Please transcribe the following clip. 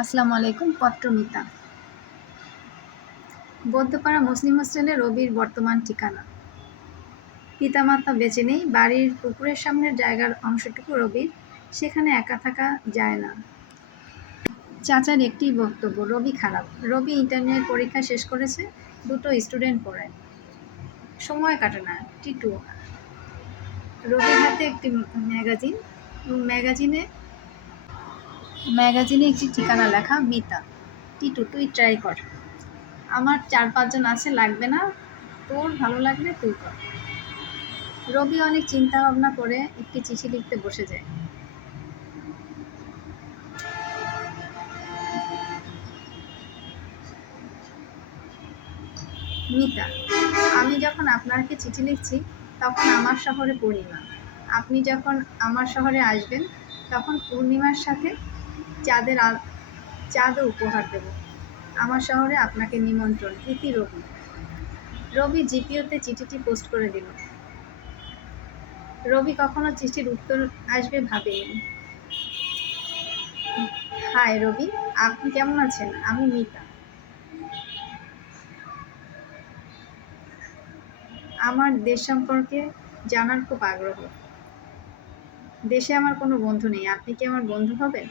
আসসালামু আলাইকুম। পত্রমিতা। বৌদ্ধপাড়া মুসলিম হোস্টেলে রবির বর্তমান ঠিকানা। পিতামাতা বেঁচে নেই, বাড়ির পুকুরের সামনের জায়গার অংশটুকু রবির, সেখানে একা থাকা যায় না। চাচার একটিই বক্তব্য, রবি খারাপ। রবি ইন্টারমিডিয়েট পরীক্ষা শেষ করেছে, 2টো স্টুডেন্ট পড়ায়, সময় কাটে না। টিটু। রবির হাতে একটি ম্যাগাজিন, ম্যাগাজিনে একটি ঠিকানা লেখা, মিতা। টিটু, তুই ট্রাই কর। আমার 4-5 জন আছে, লাগবে না। তোর ভালো লাগলে তুই কর। রবি অনেক চিন্তা ভাবনা করে একটি চিঠি লিখতে বসে যায়। মিতা, আমি যখন আপনাকে চিঠি লিখছি তখন আমার শহরে পূর্ণিমা। আপনি যখন আমার শহরে আসবেন তখন পূর্ণিমার সাথে চাঁদও উপহার দেব। আমার শহরে আপনাকে নিমন্ত্রণ। ইতি রবি। রবি জিপিওতে চিঠিটি পোস্ট করে দিল। রবি কখনো চিঠির উত্তর আসবে ভাবেনি। হাই রবি, আপনি কেমন আছেন? আমি মিতা। আমার দেশ সম্পর্কে জানার খুব আগ্রহ। দেশে আমার কোনো বন্ধু নেই, আপনি কি আমার বন্ধু হবেন?